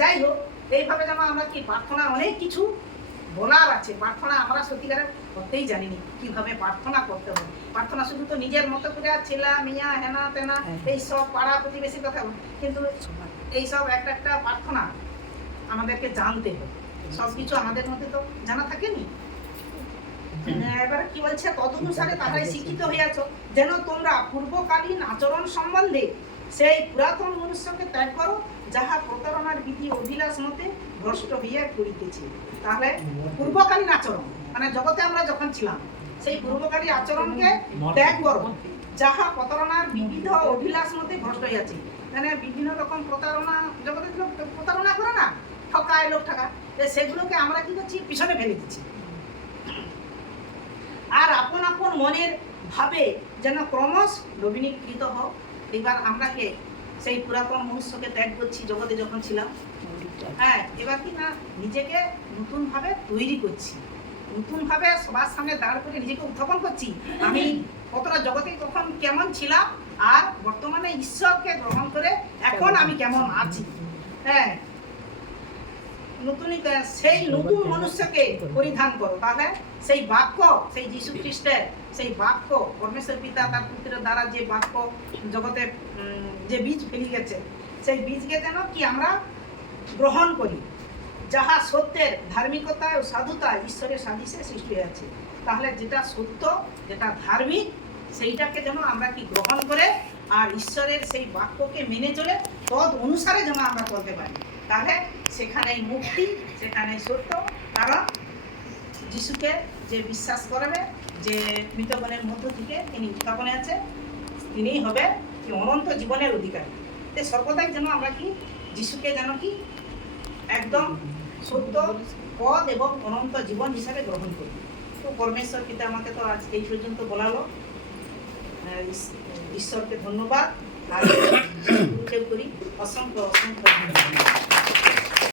যাই হোক, এইভাবে যেন আমরা কি প্রার্থনা অনেক কিছু বলার আছে। প্রার্থনা আমরা সত্যিকারে করতেই জানিনি কিভাবে প্রার্থনা করতে হবে। প্রার্থনা শুধু তো নিজের মতো করে ছেলা মিয়া হেনা তেনা এইসব পাড়া প্রতিবেশীর কথা, কিন্তু এইসব একটা একটা প্রার্থনা আমাদেরকে জানতে হবে। সব কিছু আমাদের মধ্যে তো জানা থাকেনি। এবার কি বলছে, তদনুসারে তাহাই শিক্ষিত হইয়াছ, যেন তোমরা পূর্বকালীন আচরণ সম্বন্ধে সেই পুরাতন মনুষ্যকে ত্যাগ করো, যাহা প্রতারণার বিধি অভিলাষ মতে ভ্রষ্ট হইয়া করিতেছে। তাহলে পূর্বকালীন আচরণ মানে জগতে আমরা যখন ছিলাম সেই পূর্বকালীন আচরণকে ত্যাগ করো, যাহা প্রতারণার বিবিধ অভিলাষ মতে ভ্রষ্ট হইয়াছে। মানে বিভিন্ন রকম প্রতারণা জগতে লোক প্রতারণা করে না, ঠকায়, লোক ঠকায়, সেগুলোকে আমরা কি করছি, পিছনে ফেলে দিচ্ছি। আর আপন আপন মনের ভাবে যেন ক্রমশ নবীনীকৃত হোক। এবার আমরা কে সেই পুরাতন মনুষ্যকে ত্যাগ করছি জগতে যখন ছিলাম। হ্যাঁ, এবার কি না নিজেকে নতুনভাবে তৈরি করছি, নতুনভাবে সবার সামনে দাঁড় করে নিজেকে উত্থাপন করছি। আমি কতটা জগতে তখন কেমন ছিলাম আর বর্তমানে ঈশ্বরকে গ্রহণ করে এখন আমি কেমন আছি। হ্যাঁ, নতুন সেই নতুন মনুষ্যকে পরিধান করো। তাহলে সেই বাক্য, সেই যীশু খ্রিস্টের সেই বাক্য, পরমেশ্বর পিতা তার পুত্রের দ্বারা যে বাক্য জগতে যে বীজ ফেলে গেছে, সেই বীজকে যেন কি আমরা গ্রহণ করি, যাহা সত্যের ধার্মিকতা ও সাধুতা ঈশ্বরের সাদৃশ্যে সৃষ্টি হয়েছে। তাহলে যেটা সত্য, যেটা ধার্মিক, সেইটাকে যেন আমরা কি গ্রহণ করে আর ঈশ্বরের সেই বাক্যকে মেনে চলে তদ অনুসারে যেন আমরা চলতে পারি। তাহলে সেখানেই মুক্তি, সেখানেই সত্য। কারণ যিশুকে যে বিশ্বাস করবে, যে মৃতগণের মধ্য থেকে তিনি উত্থাপনে আছে, তিনিই হবে কি অনন্ত জীবনের অধিকারী। তো সর্বদাই যেন আমরা কি যিশুকে যেন কি একদম সত্য পদ এবং অনন্ত জীবন হিসাবে গ্রহণ করি। তো পরমেশ্বর পিতা আমাকে তো আজ এই পর্যন্ত বলালো। ঈশ্বরকে ধন্যবাদ আর করি, অসংখ্য অসংখ্য ধন্যবাদ।